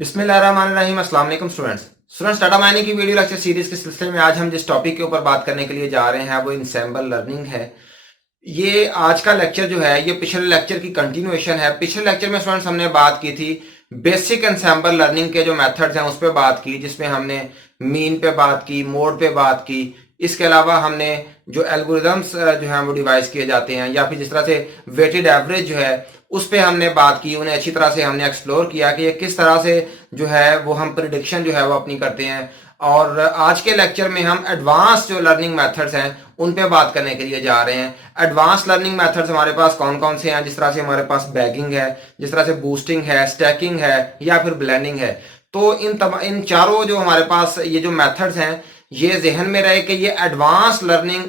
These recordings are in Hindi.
बिस्मिल्लाहिर्रहमानिर्रहीम। अस्सलाम वालेकुम स्टूडेंट्स डाटा माइनिंग की वीडियो लेक्चर सीरीज के सिलसिले में आज हम जिस टॉपिक के ऊपर बात करने के लिए जा रहे हैं वो इंसेम्बल लर्निंग है। ये आज का लेक्चर जो है ये पिछले लेक्चर की कंटिन्यूएशन है। पिछले लेक्चर में स्टूडेंट्स हमने बात की थी बेसिक इंसेम्बल लर्निंग के जो मेथड्स हैं उस पर बात की, जिसमें हमने मीन पे बात की, मोड पे बात की। इसके अलावा हमने जो एल्गोरिदम्स जो है वो डिवाइस किए जाते हैं या फिर जिस तरह से वेटेड एवरेज जो है उस पर हमने बात की, उन्हें अच्छी तरह से हमने एक्सप्लोर किया कि ये किस तरह से जो है वो हम प्रिडिक्शन जो है वो अपनी करते हैं। और आज के लेक्चर में हम एडवांस जो लर्निंग मेथड्स हैं उन पे बात करने के लिए जा रहे हैं। एडवांस लर्निंग मेथड्स हमारे पास कौन कौन से हैं, जिस तरह से हमारे पास बैगिंग है, जिस तरह से बूस्टिंग है, स्टैकिंग है या फिर ब्लेंडिंग है। तो इन चारों जो हमारे पास ये जो मेथड्स हैं ये जहन में रहे कि ये एडवांस लर्निंग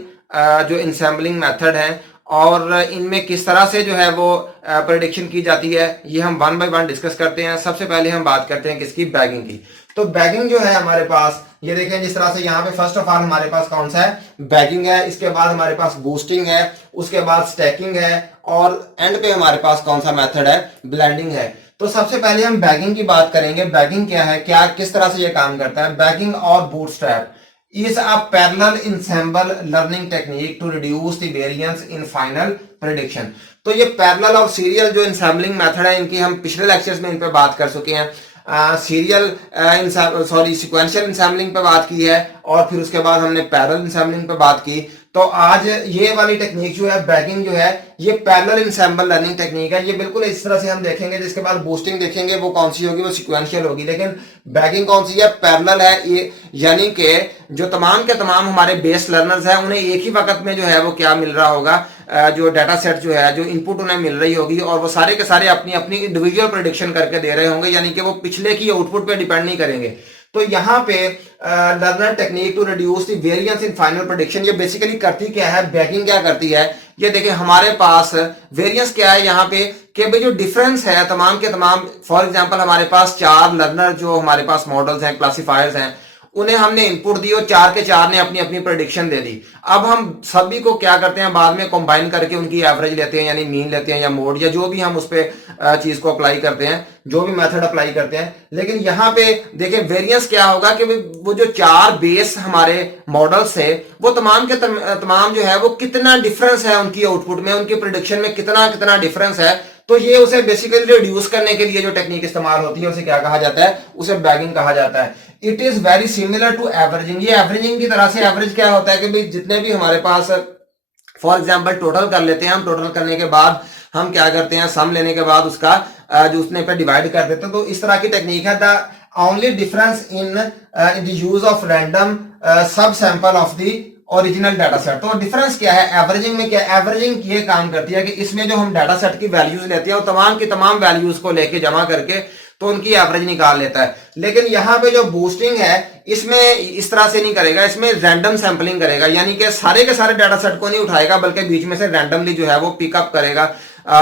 जो इंसेंबलिंग मेथड है और इनमें किस तरह से जो है वो प्रेडिक्शन की जाती है ये हम वन बाय वन डिस्कस करते हैं। सबसे पहले हम बात करते हैं किसकी, बैगिंग की। तो बैगिंग जो है हमारे पास ये देखें, जिस तरह से यहाँ पे फर्स्ट ऑफ ऑल हमारे पास कौन सा है, बैगिंग है। इसके बाद हमारे पास बूस्टिंग है, उसके बाद स्टैकिंग है और एंड पे हमारे पास कौन सा मेथड है, ब्लेंडिंग है। तो सबसे पहले हम बैगिंग की बात करेंगे। बैगिंग क्या है, क्या किस तरह से ये काम करता है। बैगिंग और bootstrap is a parallel ensemble learning technique to reduce the variance in final prediction। तो ये पैरेलल और सीरियल जो इंसैम्बलिंग मेथड है इनकी हम पिछले लेक्चर्स में इन पे बात कर चुके हैं। सिक्वेंशियल इंसैम्बलिंग पे बात की है और फिर उसके बाद हमने पैरेलल इंसैम्बलिंग पे बात की। तो आज ये वाली टेक्निक जो है बैगिंग जो है ये पैरेलल इंसैम्बल लर्निंग टेक्निक है। ये बिल्कुल इस तरह से हम देखेंगे। जिसके बाद बूस्टिंग देखेंगे वो कौन सी होगी, वो सिक्वेंशियल होगी। लेकिन बैगिंग कौन सी है, पैरेलल है। ये यानी कि जो तमाम के तमाम हमारे बेस लर्नर्स हैं उन्हें एक ही वक्त में जो है वो क्या मिल रहा होगा, जो डाटा सेट जो है, जो इनपुट उन्हें मिल रही होगी और वो सारे के सारे अपनी अपनी इंडिविजुअल प्रेडिक्शन करके दे रहे होंगे, यानी कि वो पिछले की आउटपुट पे डिपेंड नहीं करेंगे। तो यहाँ पे learner technique to reduce the variance in final prediction ये बेसिकली करती क्या है, बैगिंग क्या करती है। ये देखिए हमारे पास वेरिएंस क्या है यहाँ पे कि भाई जो डिफरेंस है तमाम के तमाम, फॉर एग्जांपल हमारे पास चार लर्नर जो हमारे पास मॉडल्स हैं, क्लासिफायर्स हैं, उन्हें हमने इनपुट दी और चार के चार ने अपनी अपनी प्रेडिक्शन दे दी। अब हम सभी को क्या करते हैं, बाद में कंबाइन करके उनकी एवरेज लेते हैं, यानी मीन लेते हैं या मोड या जो भी हम उस पर चीज को अप्लाई करते हैं, जो भी मेथड अप्लाई करते हैं। लेकिन यहाँ पे देखिए वेरिएंस क्या होगा कि वो जो चार बेस हमारे मॉडल्स थे वो तमाम के तमाम जो है वो कितना डिफरेंस है उनकी आउटपुट में, उनकी प्रेडिक्शन में कितना कितना डिफरेंस है। तो ये उसे बेसिकली रिड्यूस करने के लिए जो टेक्निक इस्तेमाल होती है उसे क्या कहा जाता है, उसे बैगिंग कहा जाता है। It is very similar to averaging. ये एवरेजिंग की तरह से, एवरेज क्या होता है कि भाई जितने भी हमारे पास फॉर एग्जांपल टोटल कर लेते हैं, हम टोटल करने के बाद हम क्या करते हैं, सम लेने के बाद उसका जो उसने पे डिवाइड कर देते हैं। तो इस तरह की टेक्निक है। The only difference in the use of random sub sample of the original data set. तो डिफरेंस क्या है एवरेजिंग में, क्या एवरेजिंग ये काम करती है कि इसमें जो हम डाटा सेट की वैल्यूज लेते हैं और तमाम की तमाम वैल्यूज को लेके जमा करके तो उनकी एवरेज निकाल लेता है। लेकिन यहाँ पे जो बूस्टिंग है इसमें इस तरह से नहीं करेगा, इसमें रैंडम सैंपलिंग करेगा, यानी कि सारे के सारे डाटा सेट को नहीं उठाएगा बल्कि बीच में से रैंडमली जो है वो पिकअप करेगा,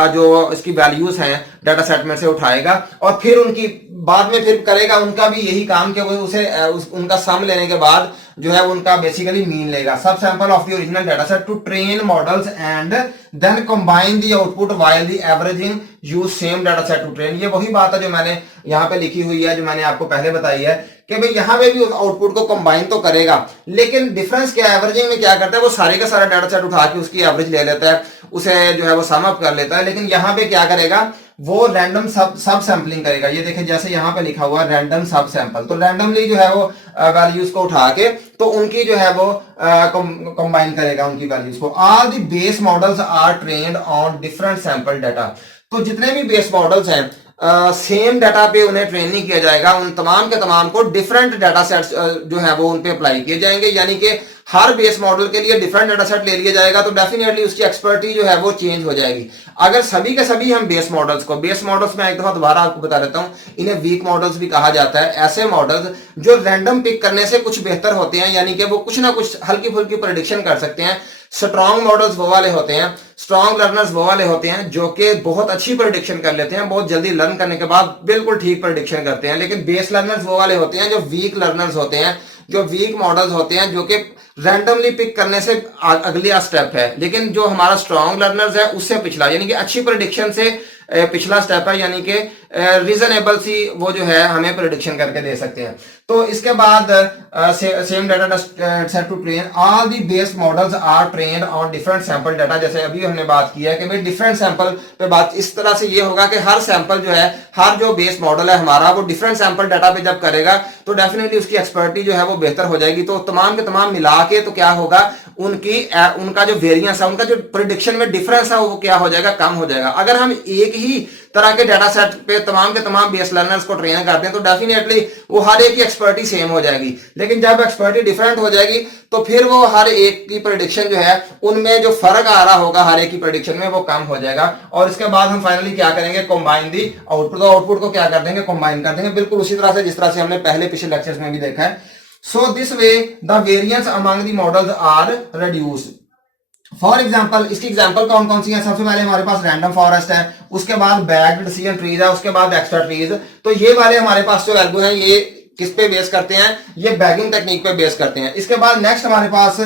जो इसकी वैल्यूज हैं डाटा सेट में से उठाएगा और फिर उनकी बाद में फिर करेगा उनका भी यही काम कि वो उसे उनका सम लेने के बाद जो है उनका बेसिकली मीन लेगा, सब sample of the original data set to train models and then combine the output while the averaging use same data set to train. ये वही बात है जो मैंने यहाँ पे लिखी हुई है, जो मैंने आपको पहले बताई है कि भाई यहाँ पे भी आउटपुट को कंबाइन तो करेगा, लेकिन डिफरेंस क्या है, एवरेजिंग में क्या करता है वो सारे का सारा डाटा सेट उठा के उसकी एवरेज ले लेता है, उसे जो है वो सम अप कर लेता है। लेकिन यहाँ पे क्या करेगा, वो रैंडम सब सैंपलिंग करेगा। ये देखिए जैसे यहाँ पे लिखा हुआ रैंडम सब सैंपल, तो रैंडमली जो है वो वैल्यूज को उठा के तो उनकी जो है वो कंबाइन करेगा उनकी वैल्यूज को। All the base models are trained on different sample data. तो जितने भी बेस मॉडल्स हैं सेम डाटा पे उन्हें ट्रेन नहीं किया जाएगा, उन तमाम के तमाम को डिफरेंट डाटा सेट्स जो है वो उन पे अप्लाई किए जाएंगे, यानी कि हर बेस मॉडल के लिए डिफरेंट डाटा सेट ले लिया जाएगा। तो डेफिनेटली उसकी एक्सपर्टी जो है वो चेंज हो जाएगी। अगर सभी के सभी हम बेस मॉडल्स को, बेस मॉडल्स में एक दफा दोबारा आपको बता देता हूं, इन्हें वीक मॉडल्स भी कहा जाता है। ऐसे मॉडल्स जो रैंडम पिक करने से कुछ बेहतर होते हैं, यानी कि वो कुछ ना कुछ हल्की फुल्की प्रेडिक्शन कर सकते हैं। स्ट्रॉन्ग मॉडल्स वो वाले होते हैं, स्ट्रॉन्ग लर्नर्स वो वाले होते हैं जो कि बहुत अच्छी प्रेडिक्शन कर लेते हैं, बहुत जल्दी लर्न करने के बाद बिल्कुल ठीक प्रेडिक्शन करते हैं। लेकिन बेस लर्नर्स वो वाले होते हैं जो वीक लर्नर्स होते हैं, जो वीक मॉडल्स होते हैं, जो कि रैंडमली पिक करने से अगला स्टेप है। लेकिन जो हमारा स्ट्रॉन्ग लर्नर्स है उससे पिछला, यानी कि अच्छी प्रेडिक्शन से पिछला स्टेप है, यानी कि रीजनेबल सी वो जो है हमें प्रेडिक्शन करके दे सकते हैं। तो इसके बाद same data set to train all the base models are trained on different sample data. जैसे अभी हमने बात किया कि भाई डिफरेंट सैंपल पे बात इस तरह से ये होगा कि हर सैंपल जो है, हर जो बेस मॉडल है हमारा वो डिफरेंट सैंपल डाटा पे जब करेगा तो डेफिनेटली उसकी एक्सपर्टी जो है वो बेहतर हो जाएगी। तो तमाम के तमाम मिला के तो क्या होगा, उनका जो वेरिएंस है, उनका जो प्रिडिक्शन में डिफरेंस है वो क्या हो जाएगा, कम हो जाएगा। अगर हम एक ही तरह के डाटा सेट पे तमाम के तमाम बेस लर्नर्स को ट्रेन करते हैं तो डेफिनेटली वो हर एक की एक्सपर्टी सेम हो जाएगी। लेकिन जब एक्सपर्टी डिफरेंट हो जाएगी तो फिर वो हर एक की प्रेडिक्शन जो है उनमें जो फर्क आ रहा होगा हर एक की प्रेडिक्शन में वो कम हो जाएगा। और इसके बाद हम फाइनली क्या करेंगे, कंबाइन दी आउटपुट। तो आउटपुट को क्या कर देंगे, कंबाइन कर देंगे, बिल्कुल उसी तरह से जिस तरह से हमने पहले पिछले लेक्चर्स में भी देखा है। So this way the variance among the models are reduced. For example, इसकी एग्जाम्पल कौन कौन सी है? सबसे पहले हमारे पास रैंडम फॉरेस्ट है, उसके बाद बैक्ड डिसीजन ट्रीज है, उसके बाद एक्स्ट्रा ट्रीज। तो ये वाले हमारे पास जो एल्गो है ये किस पे बेस करते हैं, ये बैगिंग टेक्निक पे बेस करते हैं। इसके बाद नेक्स्ट हमारे पास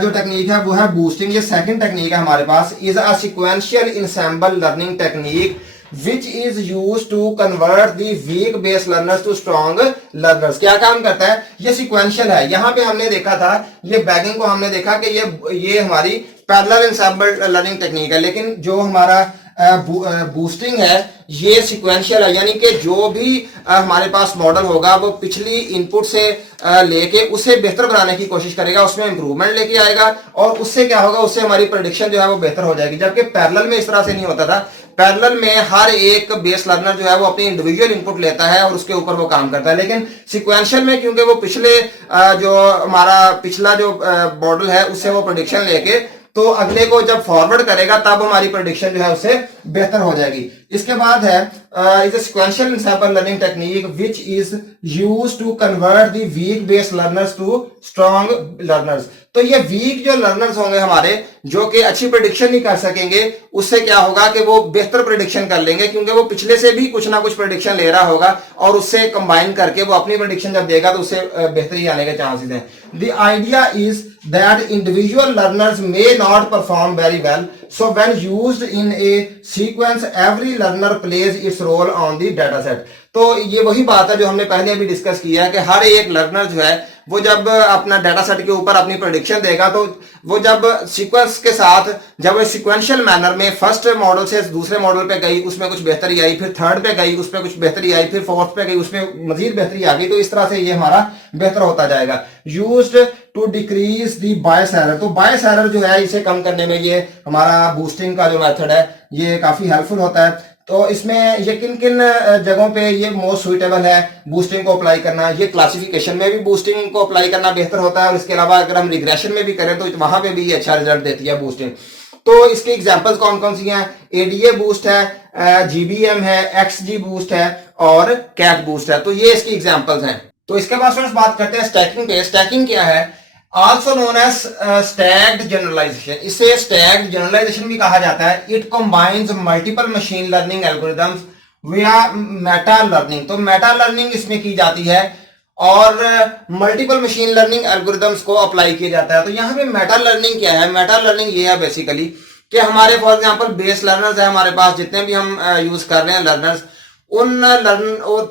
जो टेक्निक है वो है बूस्टिंग। ये सेकंड टेक्निक है हमारे पास, is a sequential ensemble learning technique which is used to convert the weak base learners to strong learners। क्या काम करता है, ये सीक्वेंशियल है। यहां पे हमने देखा था, ये बैगिंग को हमने देखा कि ये हमारी पैरेलल इंसेंबल लर्निंग टेक्निक है, लेकिन जो हमारा बूस्टिंग है ये सीक्वेंशियल है। यानी कि जो भी हमारे पास मॉडल होगा वो पिछली इनपुट से लेके उसे बेहतर बनाने की कोशिश करेगा, उसमें इंप्रूवमेंट लेके आएगा और उससे क्या होगा, उससे हमारी प्रेडिक्शन जो है वो बेहतर हो जाएगी। जबकि पैरेलल में इस तरह से नहीं होता था। पैरेलल में हर एक बेस लर्नर जो है वो अपनी इंडिविजुअल इनपुट लेता है और उसके ऊपर वो काम करता है। लेकिन सीक्वेंशियल में क्योंकि वो पिछले जो हमारा पिछला जो मॉडल है उससे वो प्रेडिक्शन लेके तो अगले को जब फॉरवर्ड करेगा तब हमारी प्रेडिक्शन जो है उससे बेहतर हो जाएगी। इसके बाद है is a sequential ensemble learning technique which is used to convert the weak base learners to strong learners. तो ये वीक जो लर्नर्स होंगे हमारे, जो कि अच्छी प्रेडिक्शन नहीं कर सकेंगे, उससे क्या होगा कि वो बेहतर प्रेडिक्शन कर लेंगे क्योंकि वो पिछले से भी कुछ ना कुछ प्रेडिक्शन ले रहा होगा और उससे कंबाइन करके वो अपनी प्रेडिक्शन जब देगा तो उससे बेहतरी आने के चांसेस हैं। The idea is that individual learners may not perform very well, so when used in a sequence every learner plays its role on the data set. तो ये वही बात है जो हमने पहले भी डिस्कस किया है कि हर एक लर्नर जो है वो जब अपना डाटा सेट के ऊपर अपनी प्रेडिक्शन देगा तो वो जब सीक्वेंस के साथ जब वो सीक्वेंशियल मैनर में फर्स्ट मॉडल से दूसरे मॉडल पे गई उसमें कुछ बेहतरी आई, फिर थर्ड पे गई उसमें कुछ बेहतरी आई, फिर फोर्थ पे गई उसमें मजीद बेहतरी आ गई, तो इस तरह से ये हमारा बेहतर होता जाएगा। Used to decrease the bias error. तो बायस एरर जो है इसे कम करने में ये हमारा बूस्टिंग का जो मेथड है ये काफी हेल्पफुल होता है। तो इसमें ये किन किन जगहों पे ये मोस्ट सुइटेबल है बूस्टिंग को अप्लाई करना। ये क्लासिफिकेशन में भी बूस्टिंग को अप्लाई करना बेहतर होता है और इसके अलावा अगर हम रिग्रेशन में भी करें तो वहां पे भी ये अच्छा रिजल्ट देती है बूस्टिंग। तो इसके एग्जांपल्स कौन कौन सी हैं, एडीए बूस्ट है, जीबीएम है, एक्सजी बूस्ट है और कैट बूस्ट है। तो ये इसकी एग्जांपल्स हैं। तो इसके बाद फ्रेंड्स बात करते हैं स्टैकिंग पे। स्टैकिंग क्या है, also known as stacked generalization। इसे stacked generalization भी कहा जाता है। It combines multiple machine learning algorithms via meta learning। तो meta learning इसमें की जाती है और मल्टीपल मशीन लर्निंग एल्गोरिदम्स को अप्लाई किया जाता है। तो यहाँ पे मेटा लर्निंग क्या है, मेटा लर्निंग ये है बेसिकली कि हमारे फॉर एग्जांपल बेस लर्नर्स है हमारे पास, जितने भी हम यूज कर रहे हैं लर्नर्स, उन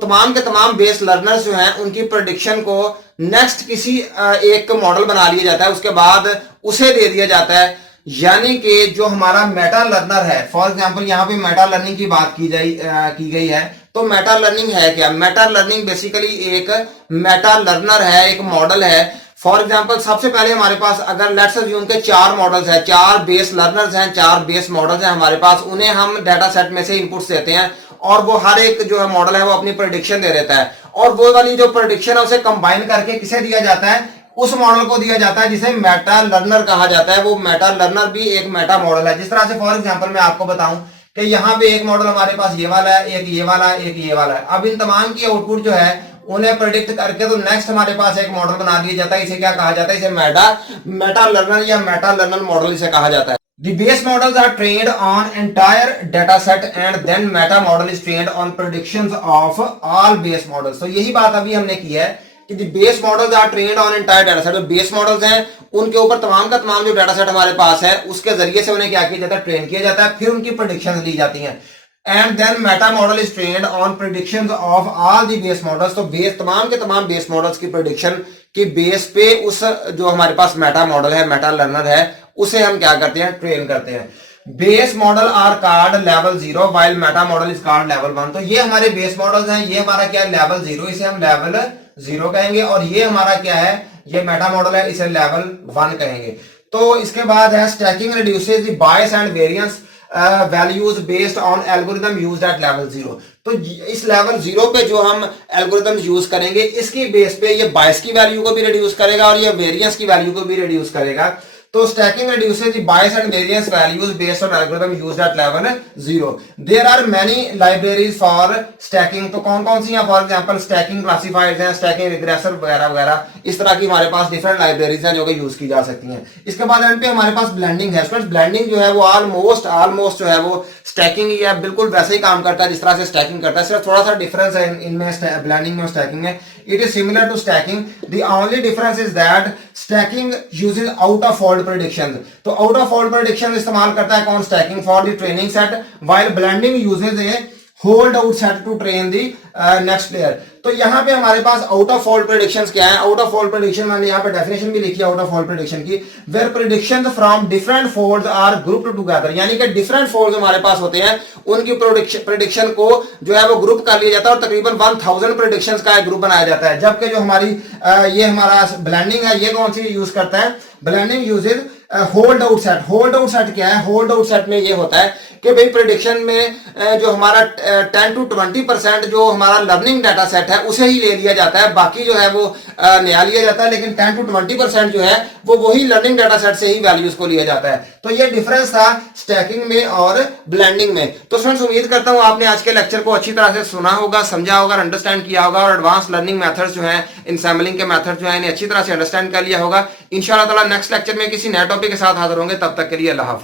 तमाम के तमाम बेस लर्नर्स जो हैं उनकी प्रेडिक्शन को नेक्स्ट किसी एक मॉडल बना लिया जाता है, उसके बाद उसे दे दिया जाता है। यानी कि जो हमारा मेटा लर्नर है, फॉर एग्जांपल यहाँ पे मेटा लर्निंग की बात की गई है। तो मेटा लर्निंग है क्या, मेटा लर्निंग बेसिकली एक मेटा लर्नर है, एक मॉडल है। फॉर एग्जांपल सबसे पहले हमारे पास अगर लेट्स अज्यूम के 4 मॉडल्स हैं, 4 बेस लर्नर्स हैं, 4 बेस मॉडल्स हैं हमारे पास, उन्हें हम डाटा सेट में से इनपुट्स देते हैं और वो हर एक जो है मॉडल है वो अपनी प्रेडिक्शन दे देता है और वो वाली जो प्रेडिक्शन है उसे कंबाइन करके किसे दिया जाता है, उस मॉडल को दिया जाता है जिसे मेटा लर्नर कहा जाता है। वो मेटा लर्नर भी एक मेटा मॉडल है। जिस तरह से फॉर एग्जांपल मैं आपको बताऊं कि यहाँ पे एक मॉडल हमारे पास ये वाला है, एक ये वाला है, एक ये वाला है। अब इन तमाम की आउटपुट जो है उन्हें प्रेडिक्ट करके तो नेक्स्ट हमारे पास एक मॉडल बना दिया जाता है। इसे क्या कहा जाता है, इसे मेटा लर्नर या मेटा लर्नर मॉडल इसे कहा जाता है। The base models are trained on entire data set and then meta model is trained on predictions of all base models। तो यही बात अभी हमने की है कि the base models are trained on entire data set। जो बेस मॉडल्स हैं उनके ऊपर तमाम का तमाम जो डाटा सेट हमारे पास है उसके जरिए से उन्हें क्या किया जाता है, ट्रेन किया जाता है, फिर उनकी प्रेडिक्शन ली जाती हैं। And then meta model is trained on predictions of all the base models. तो बेस तमाम के तमाम बेस मॉडल्स की प्रिडिक्शन की बेस पे उस जो हमारे पास मेटा मॉडल है, मेटा लर्नर है, उसे हम क्या करते हैं, ट्रेन करते हैं। Base model are called level 0 while meta model is called level 1। तो ये हमारे बेस मॉडल्स हैं, ये हमारा क्या है, लेवल 0, इसे हम लेवल 0 कहेंगे, और ये हमारा क्या है, ये मेटा मॉडल है, इसे लेवल 1 कहेंगे। तो इसके बाद है stacking reduces the bias and variance values based on algorithm used at level 0। तो इस लेवल 0 पे जो हम एल्गोरिथम यूज करेंगे, इसकी बेस पे ये बायस की वैल्यू को भी रिड्यूस करेगा और ये वेरिएंस की वैल्यू को भी रिड्यूस करेगा। तो stacking reduces the bias and variance values based on algorithm used at level 0. There are many libraries for stacking। तो कौन कौन सी हैं, फॉर एग्जांपल स्टैकिंग क्लासिफायर्स हैं, स्टैकिंग रिग्रेसर वगैरह वगैरह, इस तरह की हमारे पास डिफरेंट लाइब्रेरीज हैं जो कि यूज की जा सकती हैं। इसके बाद एंड पे हमारे पास ब्लेंडिंग है। स्टूडेंट्स ब्लेंडिंग जो है वो ऑलमोस्ट जो है वो स्टैकिंग ही है, बिल्कुल वैसे ही काम करता है जिस तरह से स्टैकिंग करता है, सिर्फ थोड़ा सा डिफरेंस है इनमें, ब्लेंडिंग में और स्टैकिंग में। It is similar to stacking, the only difference is that stacking uses out of fold prediction. तो आउट ऑफ फॉल्ट प्रेडिक्शन इस्तेमाल करता है कौन, stacking, for the training set, while blending uses a hold out set to train the next layer. तो यहाँ पे हमारे पास आउट ऑफ फॉल्ट प्रेडिक्शंस क्या है, आउट ऑफ फॉल्ट प्रेडिक्शन मैंने यहाँ पे डेफिनेशन भी लिखी है आउट ऑफ फॉल्ट प्रेडिक्शन की, where predictions from different folds are grouped together. यानी कि डिफरेंट फोल्ड्स हमारे पास होते हैं, उनकी प्रेडिक्शन को जो है वो ग्रुप कर लिया जाता है और तकरीबन 1000 प्रेडिक्शंस का एक ग्रुप बनाया जाता है। जबकि जो हमारी ये हमारा ब्लेंडिंग है, ये कौन सी यूज करता है, blending uses hold out set. Hold out set क्या है, होल्ड आउट सेट में ये होता है कि भाई प्रेडिक्शन में जो हमारा 10 to 20% जो हमारा लर्निंग डाटा सेट है उसे ही ले लिया जाता है, बाकी जो है वो नया लिया जाता है, लेकिन 10 to 20% जो है वो वही लर्निंग डाटा सेट से ही वैल्यूज को लिया जाता है। तो ये डिफरेंस था स्टैकिंग में और ब्लेंडिंग में। तो फ्रेंड्स उम्मीद करता हूं आपने आज के लेक्चर को अच्छी तरह से सुना होगा, समझा होगा, अंडरस्टैंड किया होगा, और एडवांस लर्निंग मेथड्स जो है, इनसैम्बलिंग के मेथड जो है, इन्हें अच्छी तरह से अंडरस्टैंड कर लिया होगा। इंशाल्लाह ताला नेक्स्ट लेक्चर में किसी नए टॉपिक के साथ हाजिर होंगे, तब तक के लिए अल्लाह हाफिज।